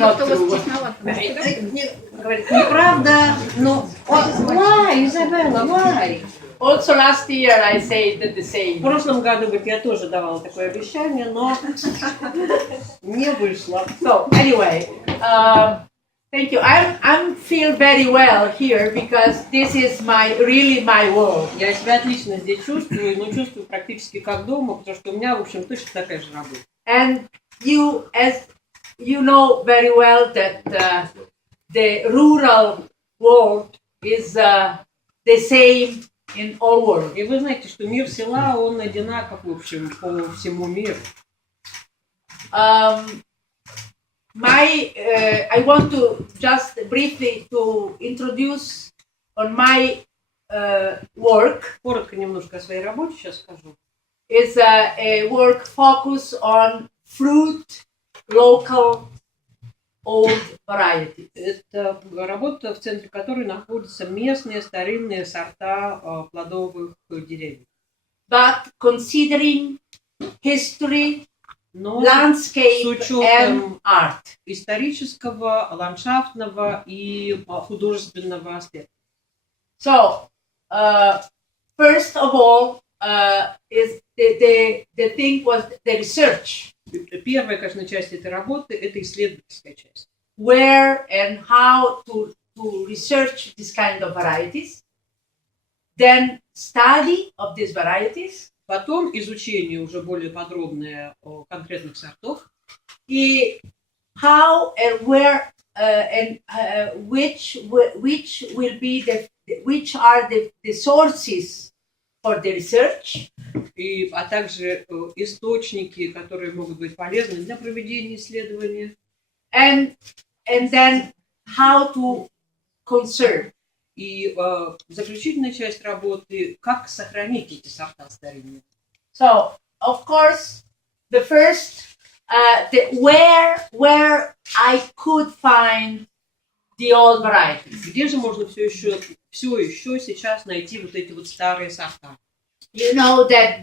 not true. Говорит, неправда, но... Why, Изабелла, why? Also last year I said the same. В прошлом году, говорит, я тоже давала такое обещание, но не вышло. So anyway, thank you. I'm feel very well here because this is really my world. Я себя отлично здесь чувствую, но чувствую практически как дома, потому что у меня, в общем, точно такая же работа. And as you know very well that the rural world is the same in all world. И вы знаете, что мир села, он одинаков, в общем, по всему миру. I want to just briefly to introduce on my work. Коротко немножко о своей работе сейчас скажу. Is a work focus on fruit, local, old varieties. Это работа, в центре которой находятся местные старинные сорта плодовых деревьев. But considering history, Но landscape с учетом and art. исторического, ландшафтного и художественного аспекта. So, first of all, is the thing was the research. Первая, конечно, часть этой работы – это исследовательская часть. Where and how to research this kind of varieties. Then study of these varieties. Потом изучение уже более подробное конкретных сортов. И how and where and which will be which are the sources for the research. А также источники, которые могут быть полезны для проведения исследования. And then how to conserve. И заключительная часть работы – как сохранить эти сорта старинные. So, of course, the first, where I could find the old varieties. Где же можно все еще сейчас найти вот эти вот старые сорта? You know that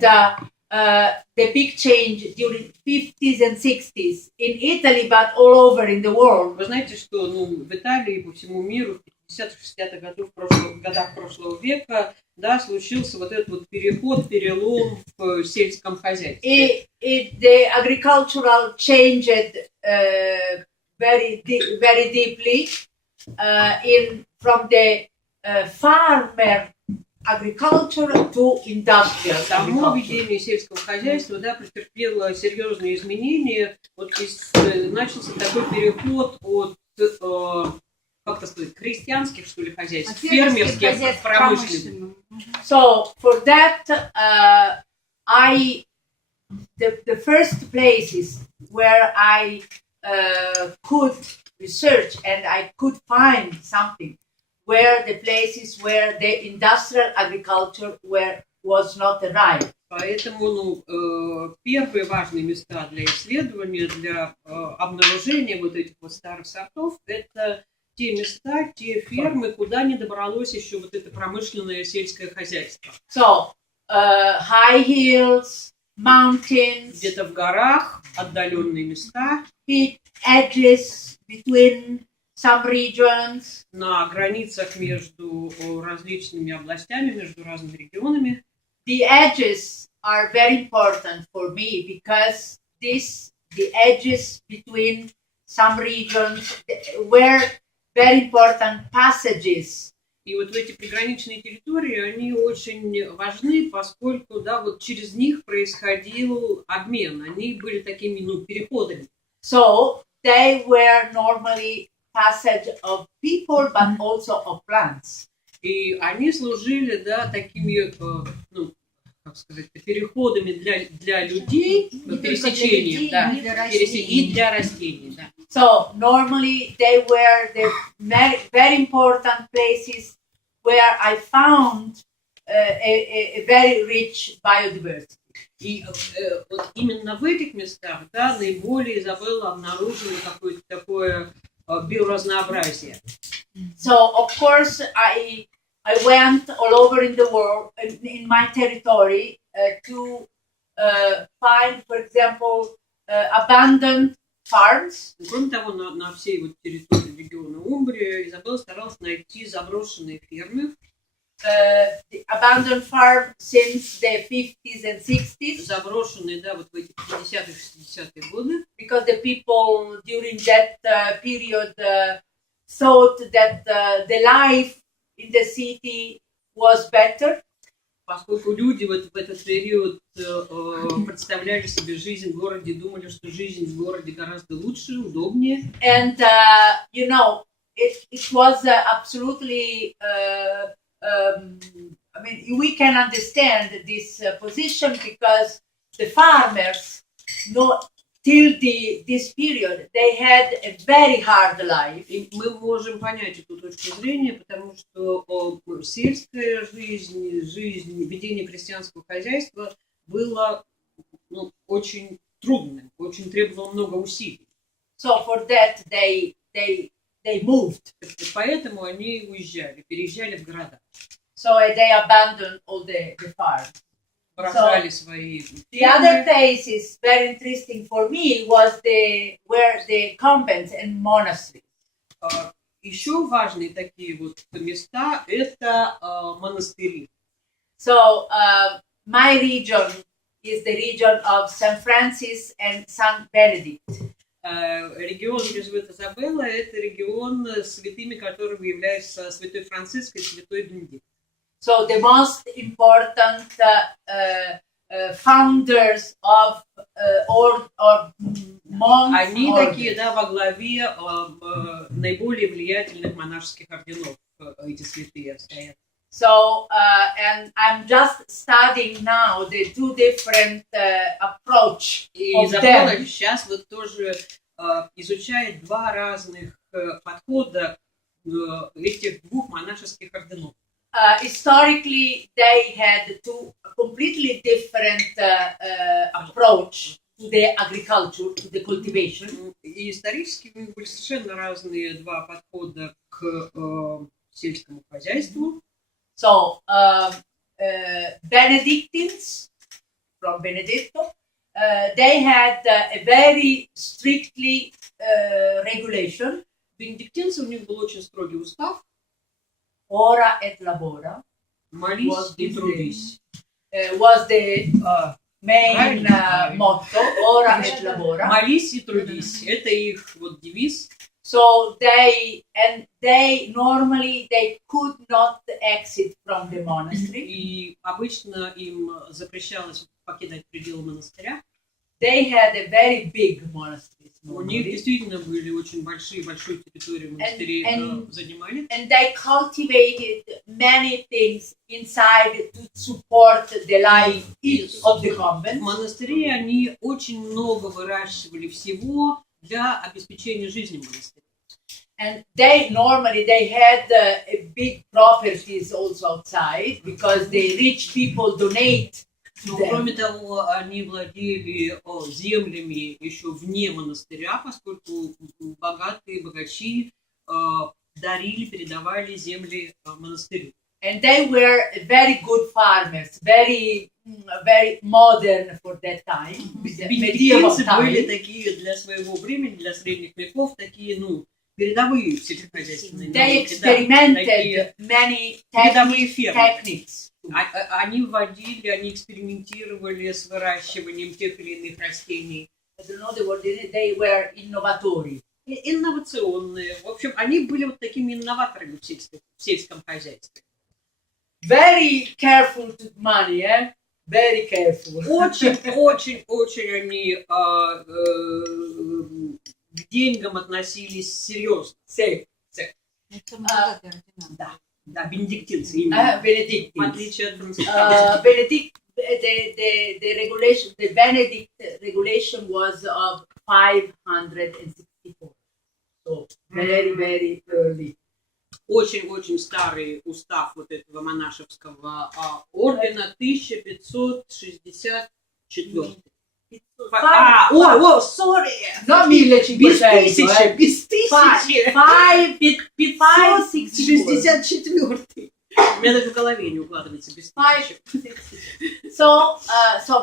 the big change during 50s and 60s in Italy, but all over in the world. Вы знаете, что в Италии и по всему миру в 50-60-х годах прошлого века, да, случился вот этот вот перелом в сельском хозяйстве. The agricultural changed very deeply from the farmer agriculture to industrial. Само ведение сельского хозяйства, да, претерпело серьезные изменения. Вот начался такой переход от как-то сказать, крестьянских, что ли, хозяйств, фермерских к промышленным. So for that, the first places where I could research and I could find something were the places where the industrial agriculture was not arrived. Поэтому первые важные места для исследования, для обнаружения вот этих вот старых сортов, это те места, те фермы, куда не добралось еще вот это промышленное сельское хозяйство. So, high hills, mountains, где-то в горах, отдаленные места, edges between some regions, на границах между различными областями, между разными регионами. The edges are very important for me because the edges between some regions were very important passages. И вот эти приграничные территории, они очень важны, поскольку, да, вот через них происходил обмен. Они были такими, переходами. So they were normally passage of people, but also of plants. И они служили, да, такими, как сказать, переходами для людей, пересечением, да, и для растений, да. So normally they were the very important places where I found a very rich biodiversity. И вот именно в этих местах, да, наиболее Изабелла обнаружила какое-то такое биоразнообразие. So of course I went all over in the world, in my territory, to find, for example, abandoned farms. Кроме того, на всей вот территории региона Умбрия Изабелла старалась найти заброшенные фермы. The abandoned farm since the 50s and 60s. Заброшенные, да, вот в эти 50-е, 60-е годы. Because the people during that period thought that the life in the city was better. Поскольку люди вот в этот период представляли себе жизнь в городе, думали, что жизнь в городе гораздо лучше, удобнее. And you know, it was absolutely. I mean, we can understand this position because the farmers, till this period, they had a very hard life. И мы можем понять эту точку зрения, потому что сельская жизнь, ведение крестьянского хозяйства было очень трудным, очень требовало много усилий. So for that they moved. Поэтому они уезжали, переезжали в города. So they abandoned all the farms. Бросали свои. The other place is very interesting for me was where the convents and monasteries. Еще важные такие вот места это монастыри. So my region is the region of St. Francis and St. Benedict. Регион, где живет Изабелла, это регион, святыми которого являются святой Франциск и святой Бенедикт. So the most important founders of monks. Они такие, да, во главе наиболее влиятельных монашеских орденов, эти святые стоят. So and I'm just studying now the two different approach of Изабелла them. сейчас вот тоже изучает два разных подхода этих двух монашеских орденов. Historically, they had two completely different approach to the agriculture, to the cultivation. И исторически у них были совершенно разные два подхода к сельскому хозяйству. So, Benedictines, from Benedetto, they had a very strictly regulation. Бенедиктинцы, у них был очень строгий устав. Ora et labora. Молись и трудись. Was the main motto. Ora et labora. Молись и трудись. Это их вот девиз. So they normally could not exit from the monastery. И обычно им запрещалось покидать пределы монастыря. They had a very big monastery. У них действительно были очень большую территорию монастырей занимали. And they cultivated many things inside to support the life of the convent. В монастыре они очень много выращивали всего для обеспечения жизни монастыря. And they had a big properties also outside because the rich people donate. Но кроме того, они владели землями еще вне монастыря, поскольку богачи передавали земли монастырю. And they were very good farmers, very modern for that time. Бенедиктинцы были такие для своего времени, для средних веков, такие, передовые сельскохозяйственные They науки. experimented many techniques. Они экспериментировали с выращиванием тех или иных растений. I don't know the word, they were innovatori. Инновационные. В общем, они были вот такими инноваторами в сельском хозяйстве. Very careful to money, Very careful. Очень они к деньгам относились серьезно. Да, бенедиктинцы именно. Benedict. В отличие от францисканцев. Benedict, the regulation, the Benedict regulation was of 564. So very early. Очень старый устав вот этого монашеского ордена, 1564. Sorry! No 1500. Без тысячи. 564. У меня даже в голове не укладывается без 5, тысячи. 6. So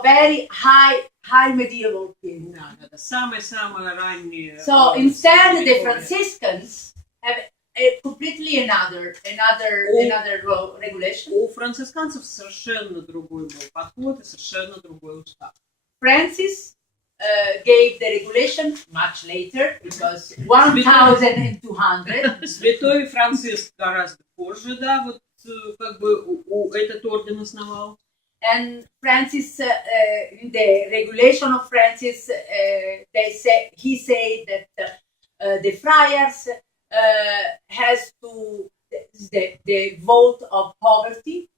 very high medieval period. Да. Самые-самые ранние. So instead, the средневековье. Franciscans have completely another regulation. У францисканцев совершенно другой был подход и совершенно другой устав. Francis gave the regulation much later, because 1200. Святой Франциск гораздо позже, да, вот как бы этот орден основал. And Francis, in the regulation of Francis, he said that the friars has to the vote of poverty.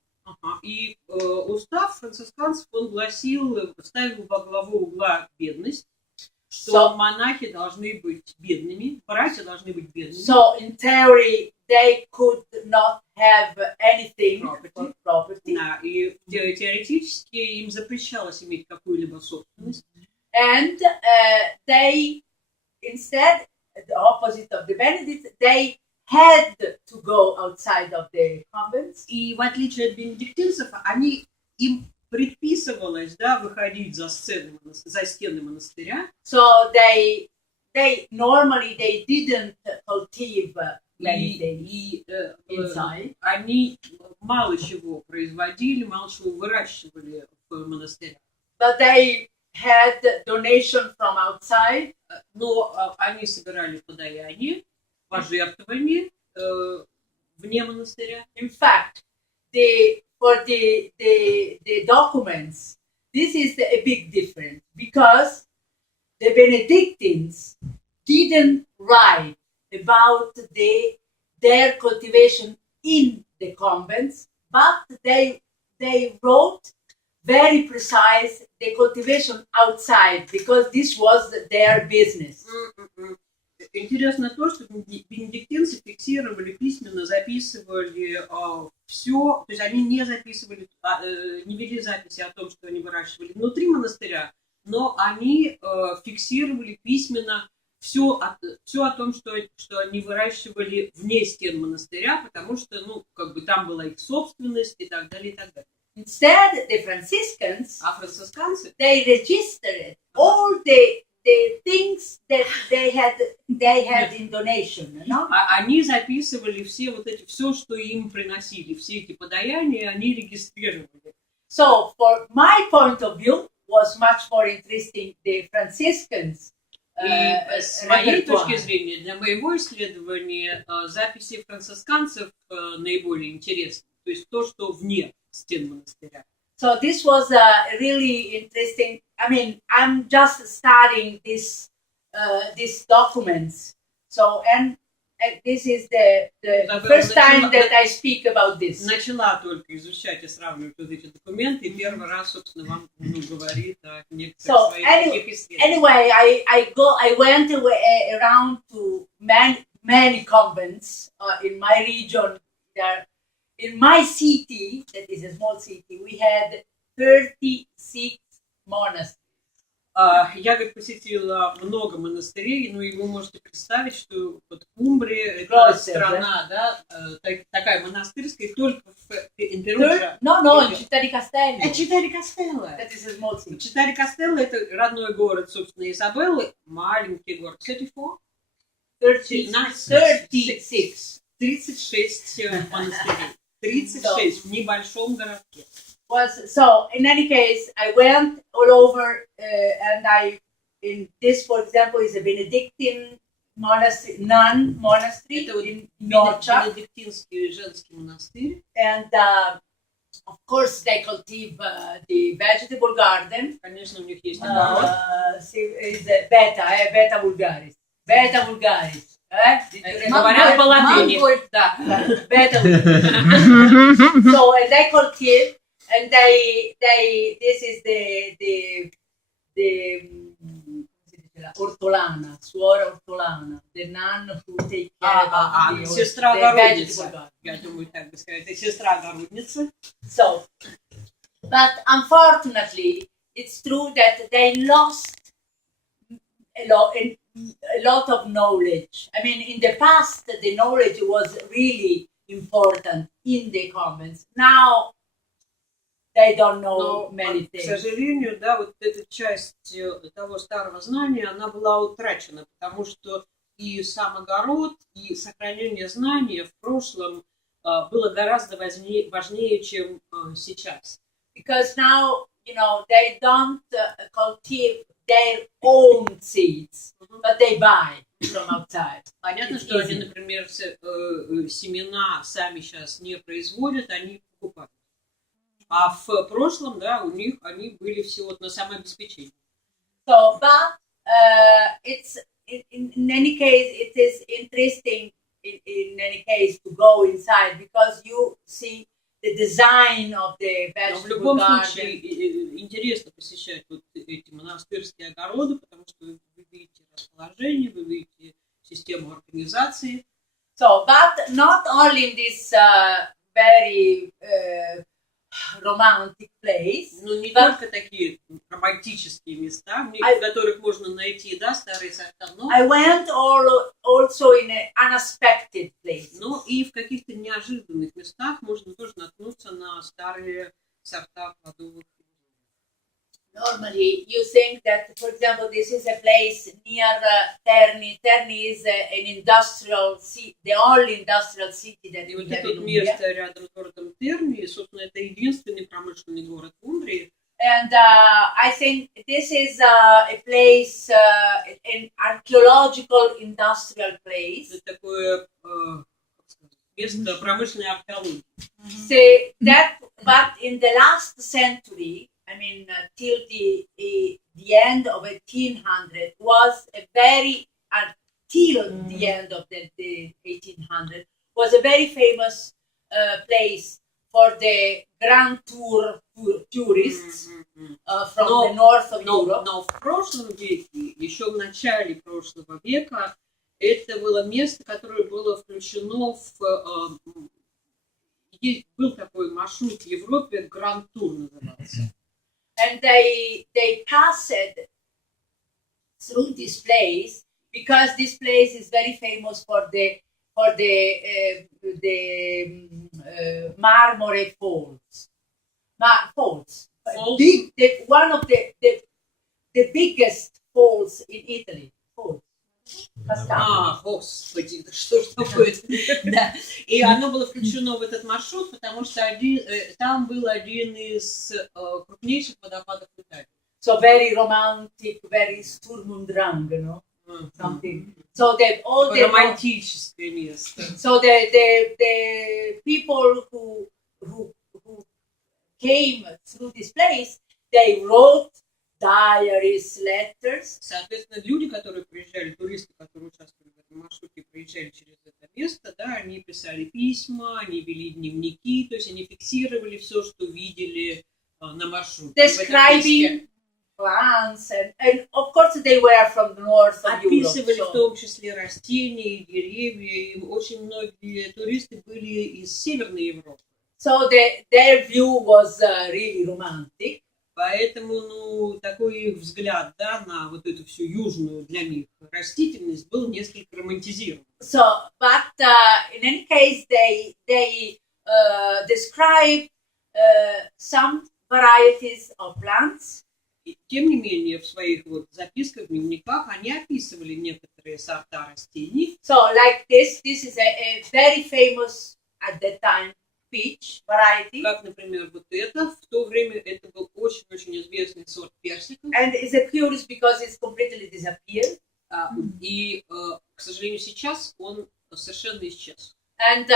И устав францисканцев, он гласил, ставил во главу угла бедность, что монахи должны быть бедными, братья должны быть бедными. So in theory, they could not have anything property. Да, и теоретически им запрещалось иметь какую-либо собственность. And they, instead, the opposite of the Benedicts, they had to go outside of the convents. И в отличие от бенедиктинцев, им предписывалось, да, выходить за стены монастыря. So they normally they didn't cultivate anything inside. Они мало чего производили, мало чего выращивали в монастырях. But they had donation from outside. Но они собирали подаяния, пожертвования вне монастыря. In fact, for the documents, this is a big difference, because the Benedictines didn't write about their cultivation in the convents, but they wrote very precise the cultivation outside, because this was their business. Интересно то, что бенедиктинцы фиксировали письменно, записывали все, то есть они не записывали, не вели записи о том, что они выращивали внутри монастыря, но они фиксировали письменно все о том, что они выращивали вне стен монастыря, потому что, как бы там была их собственность и так далее, и так далее. Instead, the Franciscans, францисканцы, they registered all the things that they had in donation, no? Они записывали все, что им приносили, все эти подаяния, они регистрировали. So, for my point of view, was much more interesting the Franciscans. И с моей точки зрения, для моего исследования, записи францисканцев наиболее интересны, то есть то, что вне стен монастыря. So this was really interesting. I mean, I'm just studying these documents. So, and this is the first time that I speak about this. Начала только изучать и сравнивать вот эти документы, и первый раз, собственно, вам говорит о некоторых своих таких исследованиях. Anyway, I went around to many convents in my region. In my city, that is a small city, we had 36 monasteries. Я, посетила много монастырей, и вы можете представить, что вот Умбрия, это страна, да, такая монастырская, только в Имперуджа. No, Città di Castello. Città di Castello. That is a small city. Città di Castello — это родной город, собственно, Изабеллы, маленький город. 36 монастырей. 36 в небольшом городке. So in any case, I went all over, and in this, for example, is a Benedictine monastery, nun monastery in Norcia. Бенедиктинский женский монастырь. And of course, they cultivate the vegetable garden. Конечно, у них есть огород. Is Beta vulgaris. Beta vulgaris. Говорят по латыни. Да. Beta vulgaris. So they cultivate. And this is the ortolana, suora ortolana, the nun who take care of the vegetable garden. Я думаю, так бы сказать, это сестра-огородница. So, but unfortunately, it's true that they lost a lot of knowledge. I mean, in the past, the knowledge was really important in the comments. Now they don't know Но, many к things. сожалению, да, вот эта часть того старого знания, она была утрачена, потому что и сам огород, и сохранение знания в прошлом было гораздо важнее, чем сейчас. Because now, they don't cultivate their own seeds, but they buy from outside. Понятно, что они, например, семена сами сейчас не производят, они покупают. А в прошлом, да, у них они были все вот на самообеспечении. So, but it's in any case, it is interesting in any case to go inside because you see the design of the Но в vegetable любом garden. случае интересно посещать вот эти монастырские огороды, потому что вы видите расположение, вы видите систему организации. So, but not only in this very romantic place. Но не только такие романтические места, в которых можно найти, да, старые сорта, но I went also in unexpected places. Но и в каких-то неожиданных местах можно тоже наткнуться на старые сорта плодовых. Normally, you think that, for example, this is a place near Terni. Terni is an industrial city, the only industrial city that И we вот have это in вот Umbria. место рядом с городом Терни, и, собственно, это единственный промышленный город в Умбрии. And I think this is a place, an archaeological industrial place. Это такое место промышленной археологии. Say that, but in the last century, I mean, till the end of 1800 was a very till the end of the 1800 was a very famous place for the Grand Tour tourists from the north of Europe. Но в прошлом веке, еще в начале прошлого века, это было место, которое было включено в... Был такой маршрут в Европе, Grand Tour назывался. And they passed through this place because this place is very famous for the Marmore Falls. Falls. One of the biggest falls in Italy. Falls. Господи, что ж такое? Да. И оно было включено в этот маршрут, потому что там был один из крупнейших водопадов в Италии. So very romantic, very Sturm und Drang, something. So that all the романтическое место. So the people who came through this place, they wrote diaries, letters. Соответственно, люди, которые приезжали, туристы, которые участвовали в этом маршруте, приезжали через это место, да, они писали письма, они вели дневники, то есть они фиксировали все, что видели на маршруте. Describing plants and of course they were from the north of Europe. Описывали в том числе растения и деревья, и очень многие туристы были из Северной Европы. So their view was really romantic. Поэтому, такой их взгляд, да, на вот эту всю южную для них растительность был несколько романтизирован. So, but in any case, they describe some varieties of plants. И, тем не менее, в своих вот записках, дневниках они описывали некоторые сорта растений. So, like this is a very famous at that time peach variety. Как, например, вот это. В то время это был очень-очень известный сорт персиков. And it's a curious because it's completely disappeared. И, к сожалению, сейчас он совершенно исчез. And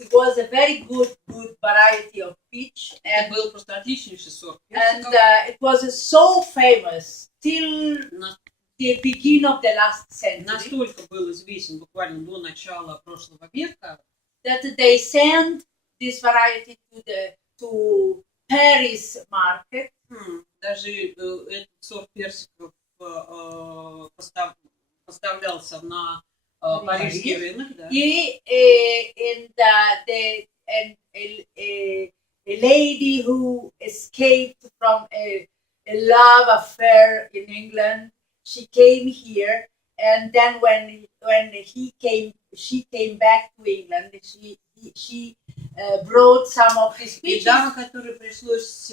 it was a very good variety of peach. Это был просто отличнейший сорт персиков. And it was so famous till the beginning of the last century. Настолько был известен буквально до начала прошлого века, that they sent this variety to Paris market. Даже этот сорт персиков поставлялся на парижский рынок. Да. A lady who escaped from a love affair in England, she came here, and then when she came back to England, he she brought some of his И speeches. дама, которой пришлось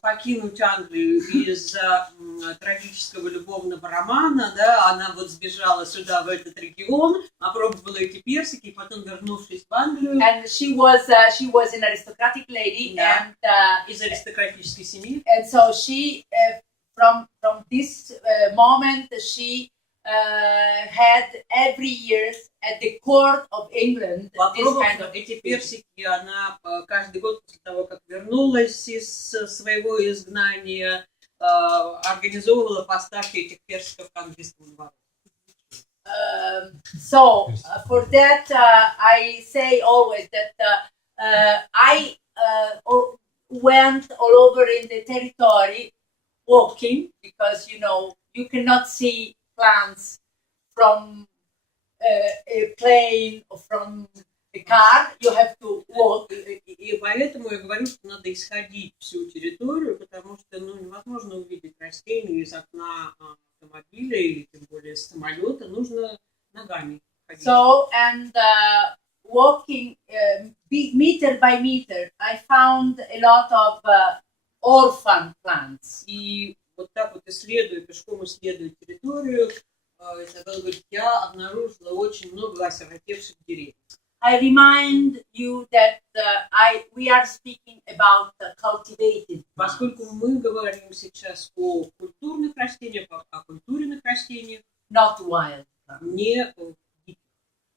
покинуть Англию из-за трагического любовного романа, да, она вот сбежала сюда, в этот регион, опробовала эти персики, и потом, вернувшись в Англию, And she was an aristocratic lady, Да. and из аристократической семьи, so she from this moment she had every year at the court of England this попробовав kind of эти персики, она каждый год после того, как вернулась из своего изгнания, организовывала поставки этих персиков к английскому двору. So for that I say always that I went all over in the territory walking, because you cannot see plants from a plane or from a car. You have to walk. И поэтому я говорю, что надо исходить всю территорию, потому что невозможно увидеть растения из окна автомобиля или тем более с самолета. Нужно ногами ходить. So and walking meter by meter, I found a lot of orphan plants. И вот так вот пешком исследуя территорию, Изабелла говорит, я обнаружила очень много осиротевших деревьев. I remind you that we are speaking about cultivated plants. Поскольку мы говорим сейчас о культурных растениях, о культурных растениях, Not wild plants. не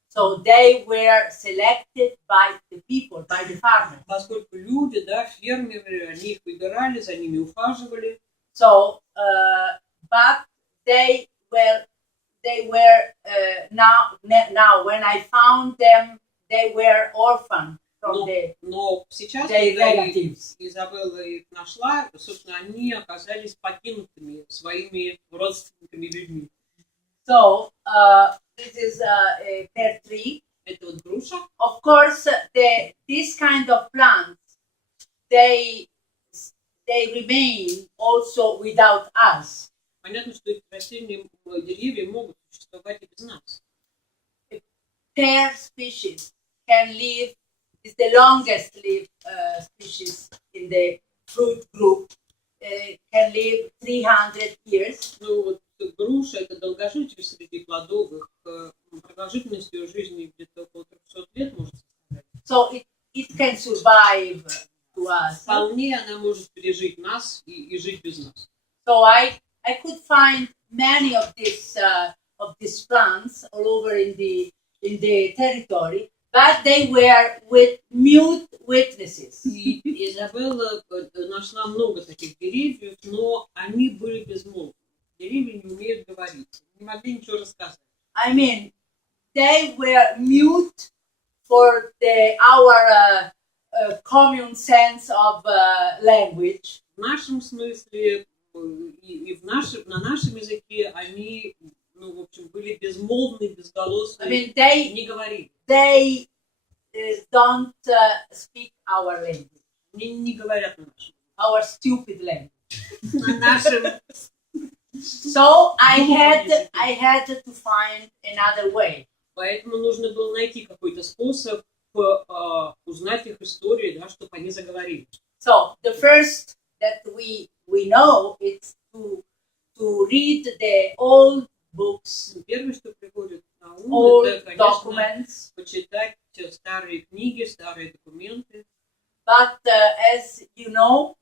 So they were selected by the people, by the farmers. поскольку люди, да, фермеры, они их выбирали, за ними ухаживали. So, but they were now when I found them, they were orphaned from Но сейчас, their когда relatives. Изабелла их нашла, собственно, они оказались покинутыми своими родственниками людьми. So, this is a pear tree. Это вот груша. Of course, this kind of plants, they remain also without us. Понятно, что эти растения, деревья могут существовать и без нас. Pear species can live, is the longest lived species in the fruit group, can live 300 years. Ну вот груша, это долгожитель среди плодовых, продолжительностью жизни где-то около 300 лет, можно сказать. So it can survive to us. Вполне она может пережить нас и жить без нас. So I could find many of these plants all over in the territory, but they were with mute witnesses. И Изабелла нашла много таких деревьев, но они были безмолвны. Деревья не умеют говорить, не могли ничего рассказать. I mean, they were mute for our common sense of language. В нашем смысле и на нашем языке они, в общем, были безмолвны, безголосны, I mean, не говорили. they don't speak our language, Не говорят на нашем. our stupid language. На нашем. So I had to find another way. Поэтому нужно было найти какой-то способ узнать их историю, да, чтобы они заговорили. So the first that we know is to read the old books, Первое, что приходит на ум, old это, конечно, documents. почитать старые книги, старые документы. But as you know,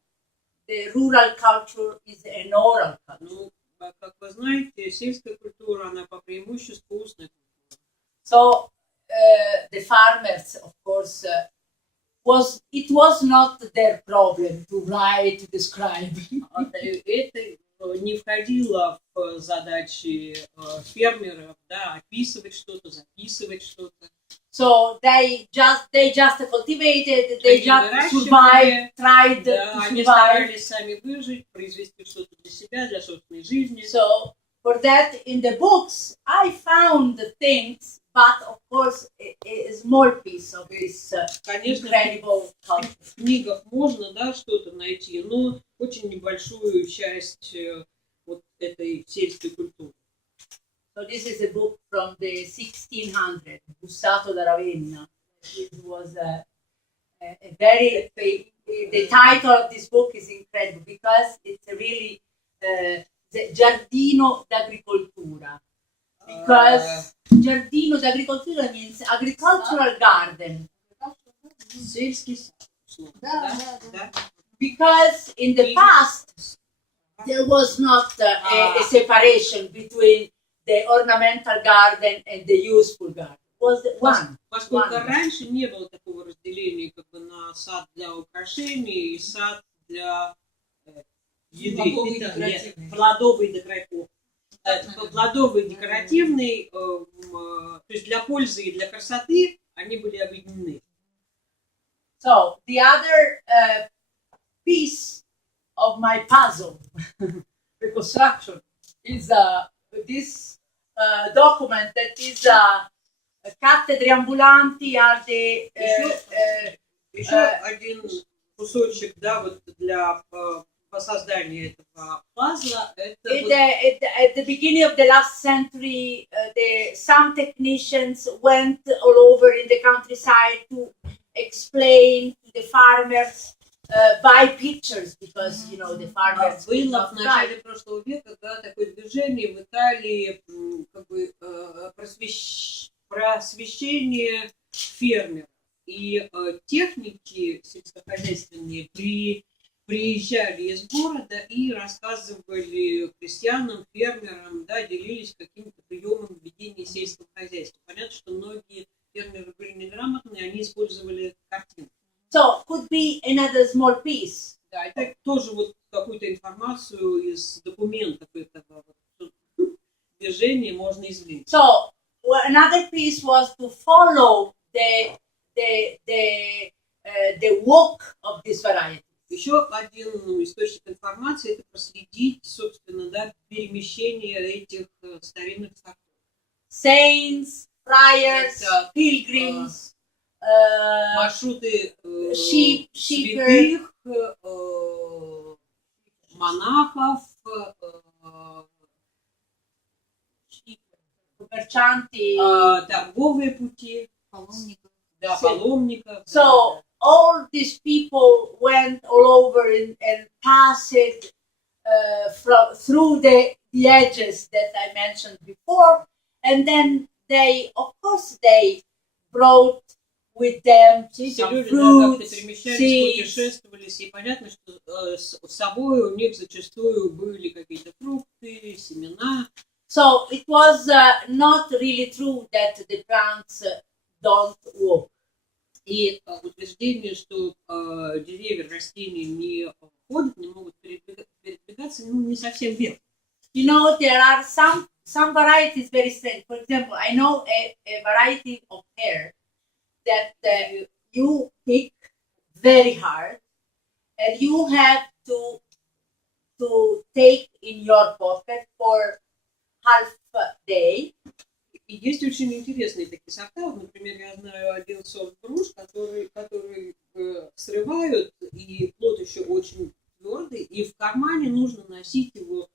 the rural culture is an oral culture. Ну, как вы знаете, сельская культура, она по преимуществу устная культура. So the farmers, of course, it was not their problem to write, to describe. Это не входило в задачи фермеров, да, описывать что-то, записывать что-то. So they just cultivated, they Они just выращивали, survived, tried да, to они survive. старались сами выжить, произвести что-то для себя, для собственной жизни. So for that, in the books, I found things, but of course, a small piece of this Конечно, incredible culture. в книгах можно, да, что-то найти, но очень небольшую часть вот этой сельской культуры. So this is a book from the 1600, Bussato da Ravenna. it was a very, the title of this book is incredible because it's really the Giardino d'Agricoltura. Because Giardino d'Agricoltura means agricultural garden. Because in the past, there was not a separation between the ornamental garden and the useful garden. It was one. Поскольку раньше не было такого разделения как бы на сад для украшений и сад для еды, плодовый и декоративный, то есть для пользы и для красоты они были объединены. So the other piece of my puzzle reconstruction is this document that is cattedre ambulanti are the еще один кусочек, да, вот для по созданию этого пазла. At the beginning of the last century, some technicians went all over in the countryside to explain to the farmers by pictures, because you know the farmers. Было в начале прошлого века, да, такое движение в Италии, как бы просвещение фермеров, и техники сельскохозяйственные приезжали из города и рассказывали крестьянам, фермерам, да, делились какими-то приемами ведения сельского хозяйства. Понятно, что многие фермеры были неграмотные, они использовали картинки. So could be another small piece. Да, это тоже вот какую-то информацию из документов этого движения можно извлечь. So another piece was to follow the walk of this variety. Еще один источник информации — это проследить, собственно, да, перемещение этих старинных сортов. Saints, friars, pilgrims, маршруты святых, монахов, коммерчанти, торговые пути, паломников. So all these people went all over and passed through the edges that I mentioned before, and then they brought with them some fruits, seeds. Путешествовались, и понятно, что с собой у них зачастую были какие-то фрукты, семена. So it was not really true that the plants don't walk. И утверждение, что деревья, растения не ходят, не могут передвигаться, ну, не совсем верно. You know, there are some varieties very strange. For example, I know a variety of pear that you pick very hard, and you have to take in your pocket for half a day. И есть очень интересные такие сорта. Вот, например, я знаю один сорт груш, который срывают, и плод еще очень твердый, и в кармане нужно